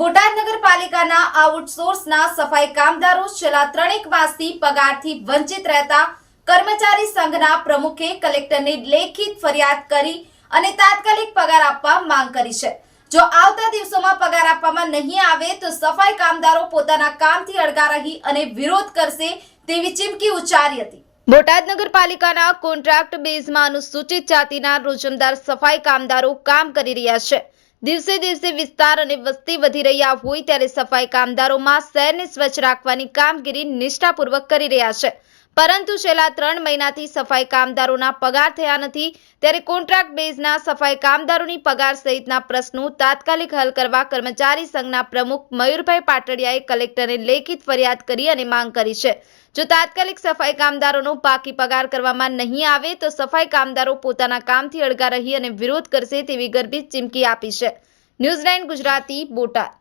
બોટાદ નગરપાલિકાના આઉટસોર્સના સફાઈ કામદારો છેલ્લા ત્રણેક માસથી પગારથી વંચિત રહેતા કર્મચારી સંઘના પ્રમુખે કલેક્ટરને લેખિત ફરિયાદ કરી અને તાત્કાલિક પગાર આપવા માંગ કરી છે. જો આવતા દિવસોમાં પગાર આપવામાં નહીં આવે તો સફાઈ કામદારો પોતાના કામથી અળગા રહી અને વિરોધ કરશે તેવી ચીમકી ઉચ્ચારી હતી. બોટાદ નગરપાલિકાના કોન્ટ્રાક્ટ બેઝમાં અનુસૂચિત જાતિના રોજમદાર સફાઈ કામદારો કામ કરી રહ્યા છે. દિવસે દિવસે વિસ્તાર અને વસ્તી વધી રહ્યા હોય ત્યારે સફાઈ કામદારોમાં શહેરને સ્વચ્છ રાખવાની કામગીરી નિષ્ઠાપૂર્વક કરી રહ્યા છે. પરંતુ છેલ્લા ત્રણ મહિનાથી સફાઈ કામદારોના પગાર થયા નથી. ત્યારે કોન્ટ્રાક્ટ બેઝના સફાઈ કામદારોની પગાર સહિતના પ્રશ્નો તાત્કાલિક હલ કરવા કર્મચારી સંઘના પ્રમુખ મયુરભાઈ પાટડિયાએ કલેક્ટરને લેખિત ફરિયાદ કરી અને માંગ કરી છે. જો તાત્કાલિક સફાઈ કામદારોનો પાકી પગાર કરવામાં નહીં આવે, તો સફાઈ કામદારો પોતાના કામથી અળગા રહી અને વિરોધ કરશે તેવી ગર્ભિત ચીમકી આપી છે. ન્યૂઝ ગુજરાતી, બોટાદ.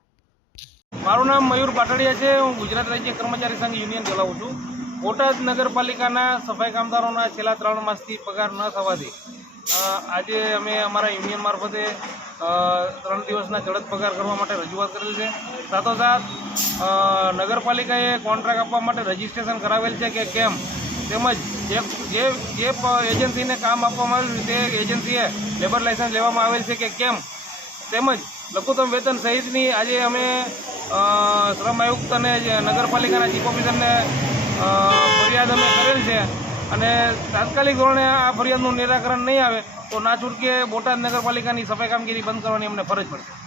મારું નામ મયુર પાટડિયા છે. હું ગુજરાત રાજ્ય કર્મચારી સંઘ યુનિયન ચલાવું છું. બોટાદ નગરપાલિકાના સફાઈ કામદારોના છેલ્લા ત્રણ માસથી પગાર ન થવાથી આજે અમે અમારા યુનિયન મારફતે ત્રણ દિવસના ઝડપ પગાર કરવા માટે રજૂઆત કરેલ છે. સાથોસાથ નગરપાલિકાએ કોન્ટ્રાક્ટ આપવા માટે રજીસ્ટ્રેશન કરાવેલ છે કે કેમ? તેમજ જે જે જે એજન્સીને કામ આપવામાં આવ્યું તે એજન્સીએ લેબર લાઇસન્સ લેવામાં આવેલ છે કે કેમ? તેમજ લઘુત્તમ વેતન સહિતની આજે અમે શ્રમ આયુક્ત અને નગરપાલિકાના ચીફ ઓફિસરને ફરિયાદ અમે કરેલ છે અને તાત્કાલિક ધોરણે આ ફરિયાદનું નિરાકરણ નહીં આવે તો ના છૂટકે બોટાદ નગરપાલિકાની સફાઈ કામગીરી બંધ કરવાની અમને ફરજ પડશે.